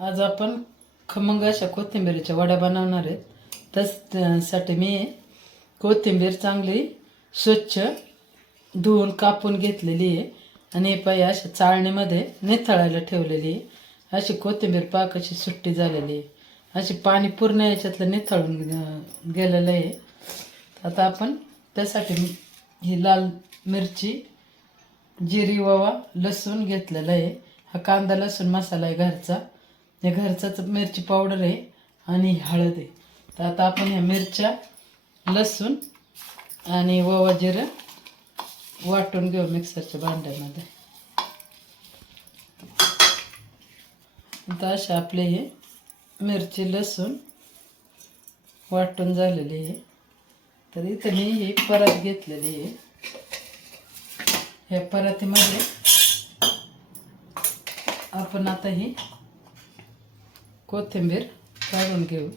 आज आपण खमंग अशा कोथिंबीरीच्या वड्या बनवणार आहेत. त्यासाठी मी कोथिंबीर चांगली स्वच्छ धुवून कापून घेतलेली आहे आणि पाय अशा चाळणीमध्ये निथळायला ठेवलेली आहे. अशी कोथिंबीर पाक अशी सुट्टी झालेली आहे. अशी पाणी पूर्ण याच्यातलं निथळून गेलेलं आहे. आता आपण त्यासाठी ही लाल मिरची, जिरी, ओवा, लसूण घेतलेला आहे. हा कांदा लसूण मसाला आहे घरचा. हे घरचाच मिरची पावडर आहे आणि हळद आहे. तर आता आपण ह्या मिरच्या, लसूण आणि ओवा जिरं वाटून घेऊ मिक्सरच्या भांड्यामध्ये. आता असे आपले हे मिरची लसूण वाटून झालेली आहे. तर इथं मी ही परत घेतलेली आहे. ह्या परातीमध्ये आपण आता ही कोथिंबीर काढून घेऊ.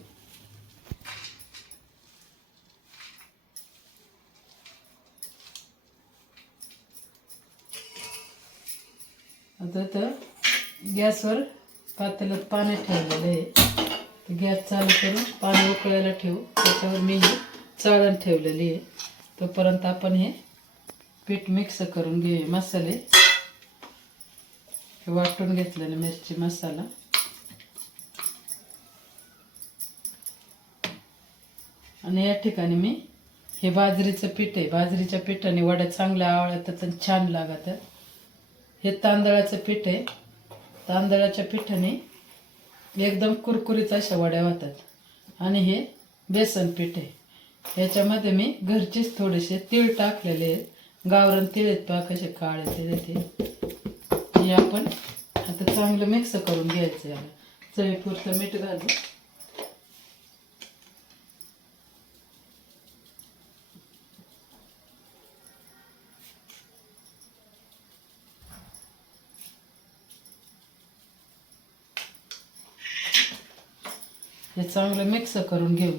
आता तर गॅसवर पातेल्यात पाणी ठेवलेलं आहे. तर गॅस चालू करून पाणी उकळायला ठेवू. त्याच्यावर मी ही चाळण ठेवलेली आहे. तोपर्यंत आपण हे पीठ मिक्स करून घेऊ. मसाले वाटून घेतलेले मिरची मसाला आणि या ठिकाणी मी हे बाजरीचं पीठ आहे. बाजरीच्या पिठाने वड्या चांगल्या आवळतात आणि छान लागतात. हे तांदळाचं पीठ आहे. तांदळाच्या पिठाने एकदम कुरकुरीत अशा वड्या होतात. आणि हे बेसन पीठ आहे. याच्यामध्ये मी घरचेच थोडेसे तीळ टाकलेले आहेत. गावरान तीळ आहेत पहा कसे काळे तीळ ते. हे आपण आता चांगलं मिक्स करून घ्यायचं. याला चवीपुरतं मीठ घालू. हे चांगलं मिक्स करून घेऊ.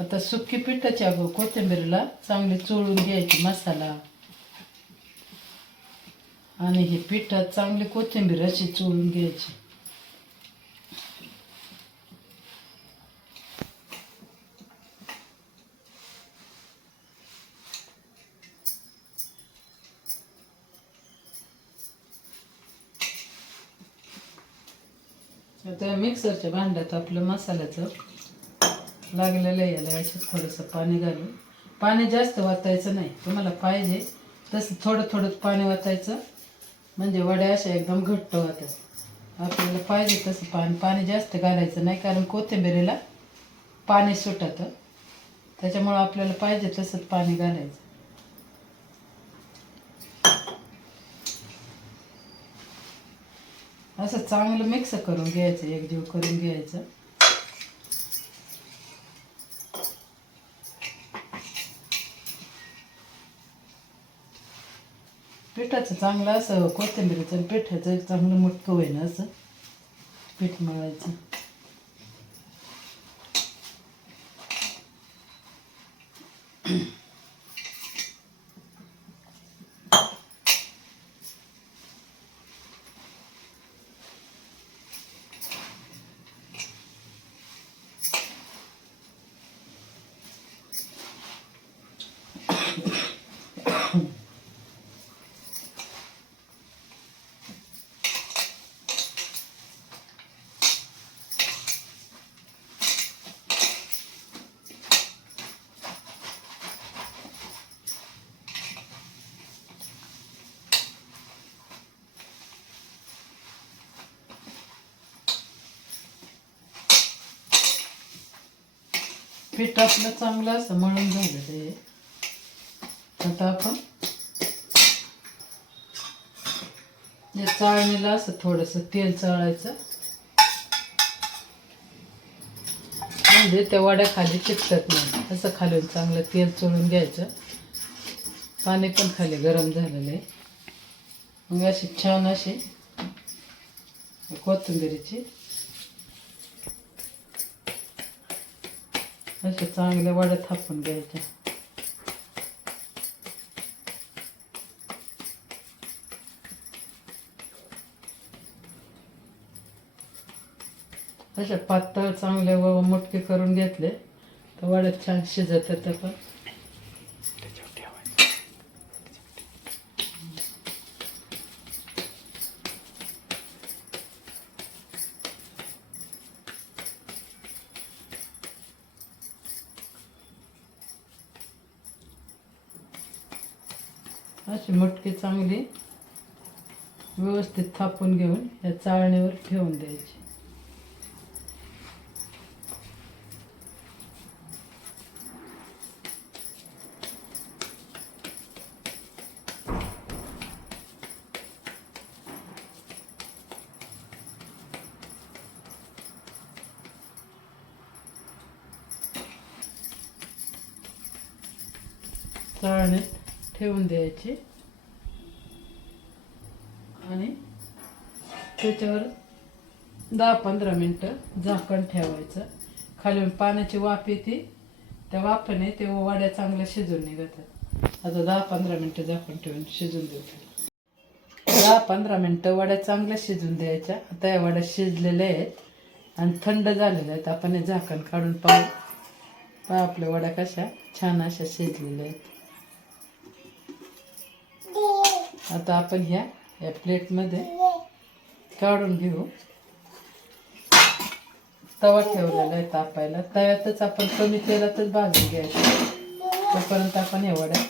आता सुकी पिठाच्या कोथिंबीरला चांगली चोळून घ्यायची मसाला आणि हे पिठात चांगली कोथिंबीर अशी चोळून घ्यायची. आता मिक्सरच्या भांड्यात आपलं मसाल्याचं लागलेलं आहे. याला याच्यात थोडंसं पाणी घालून. पाणी जास्त वाटायचं नाही. तुम्हाला पाहिजे तसं थोडं थोडं पाणी वाटायचं म्हणजे वड्या अशा एकदम घट्ट होतात. आपल्याला पाहिजे तसं पाणी जास्त घालायचं नाही कारण कोथिंबीरीला पाणी सुटतं. त्याच्यामुळं आपल्याला पाहिजे तसंच पाणी घालायचं. असं चांगलं मिक्स करून घ्यायचं. एकजीव करून घ्यायचं. पिठाचं चांगलं असं कोथिंबीरीचं पिठाचं चांगलं मुटकं होईना असं पीठ मळायचं. पीठ आपलं चांगलं असं मळून झालेलं आहे. आता आपण या चाळणीला असं थोडंसं तेल चाळायचं म्हणजे त्या वड्या खाली चिकटत नाही. असं खालून चांगलं तेल चोळून घ्यायचं. पाणी पण खाली गरम झालेलं आहे. मग अशी छान अशी कोथिंबीरीची अशा चांगल्या वड्या थापून घ्यायच्या. अशा पातळ चांगले व मोठे करून घेतले तर वड्यात छान शिजत येतं. पण अशी मटकी चांगली व्यवस्थित थापून घेऊन या चाळणीवर ठेवून द्यायची. चाळणीत ठेवून द्यायची आणि त्याच्यावर 10-15 मिनटं झाकण ठेवायचं. खाली पाण्याची वाफ येते, त्या वाफेने ते वड्या चांगल्या शिजून निघतात. आता 10-15 मिनटं झाकण ठेवून शिजून देऊ. 10-15 मिनटं वड्या चांगल्या शिजून द्यायच्या. आता या वड्या शिजलेल्या आहेत आणि थंड झालेल्या आहेत. आपण हे झाकण काढून पाहू आपल्या वड्या कशा छान अशा शिजलेल्या आहेत. आता आपण या प्लेटमध्ये काढून घेऊ. तवा ठेवलेला आहे तापायला. तव्यातच आपण कमी तेलातच भाजून घ्यायचं. तोपर्यंत आपण या वड्या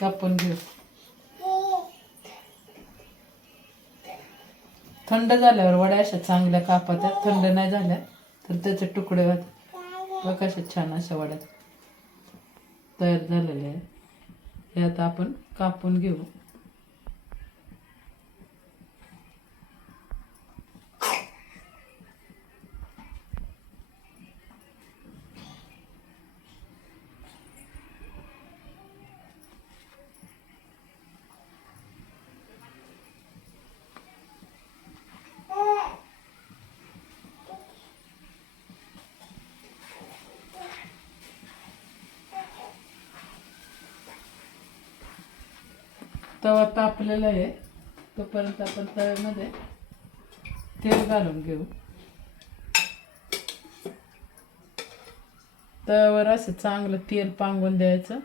कापून घेऊ. थंड झाल्यावर वड्या अशा चांगल्या कापात्या. थंड नाही झाल्या तर त्याचे तुकडे होतात. कशा छान अशा वड्या तयार झालेल्या आहेत. हे आता आपण कापून घेऊ. तवा तापलेला आहे तोपर्यंत आपण तव्यामध्ये तेल घालून घेऊ. तव्यावर असं चांगलं तेल पांगून द्यायचं.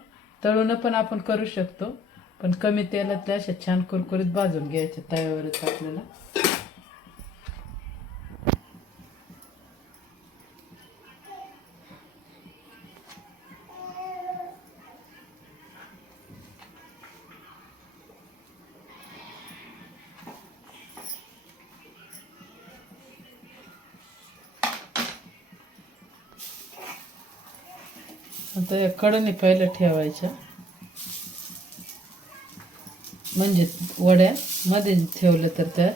तळून पण आपण करू शकतो, पण कमी तेलात अशा छान कुरकुरीत भाजून घ्यायचे तव्यावरच आपल्याला. आता या कढईने पहिलं ठेवायच्या, म्हणजे वड्या मध्ये ठेवल्या तर त्या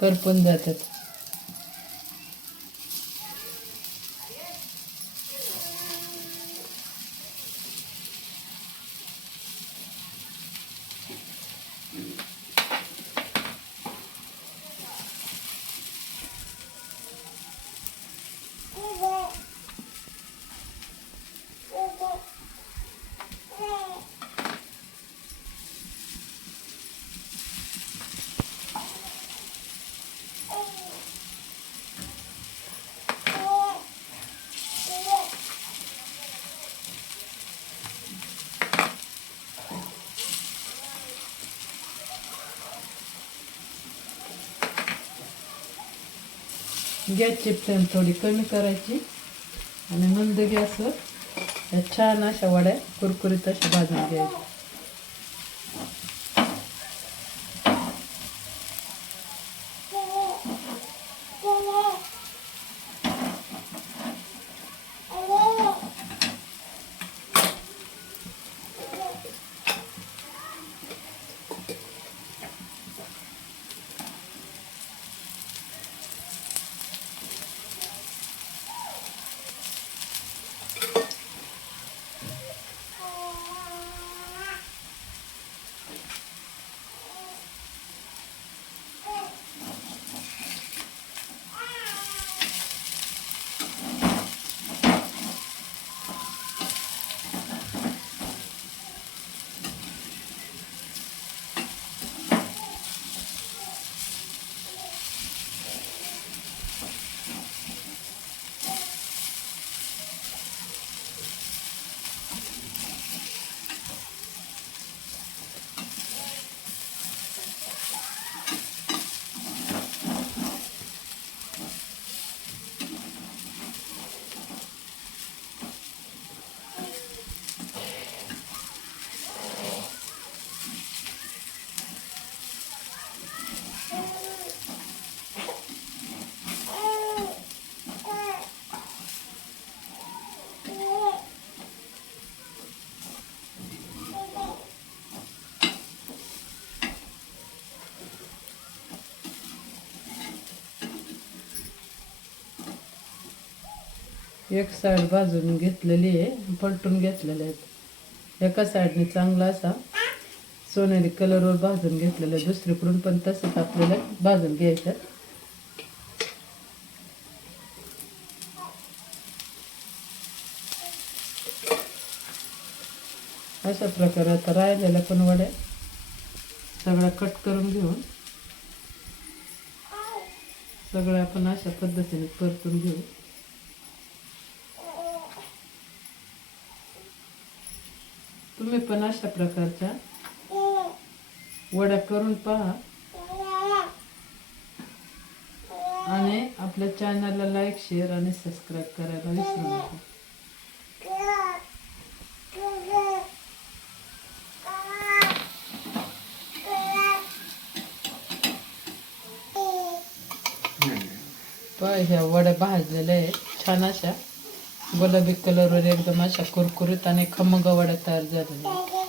करपून जातात. गॅसची फ्लेम थोडी कमी करायची आणि मंद गॅसवर छान अशा वड्या कुरकुरीत अशा भाजून घ्यायच्या. एक साईड भाजून घेतलेली आहे, पलटून घेतलेले आहेत. एका साईडने चांगला असा सोनेरी कलरवर भाजून घेतलेलं आहे. दुसरीकडून पण तसंच आपल्याला भाजून घ्यायचं. अशा प्रकारे आता राहिलेल्या पण वड्या सगळ्या कट करून घेऊन सगळ्या आपण अशा पद्धतीने परतून घेऊ. तुम्ही पण अशा प्रकारच्या वड्या करून पहा आणि आपल्या चॅनलला लाईक, शेअर आणि सबस्क्राईब करायला विसरू नका. ह्या वड्या भाजलेल्या आहेत, छान अशा गुलाबी कलरवर एकदम अशा कुरकुरीत आणि खमंग वड्या तयार झालेल्या आहेत.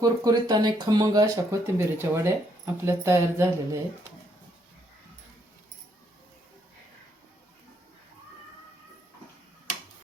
कुरकुरीत आणि खमंग अशा कोथिंबीरीच्या वड्या आपल्या तयार झालेल्या आहेत.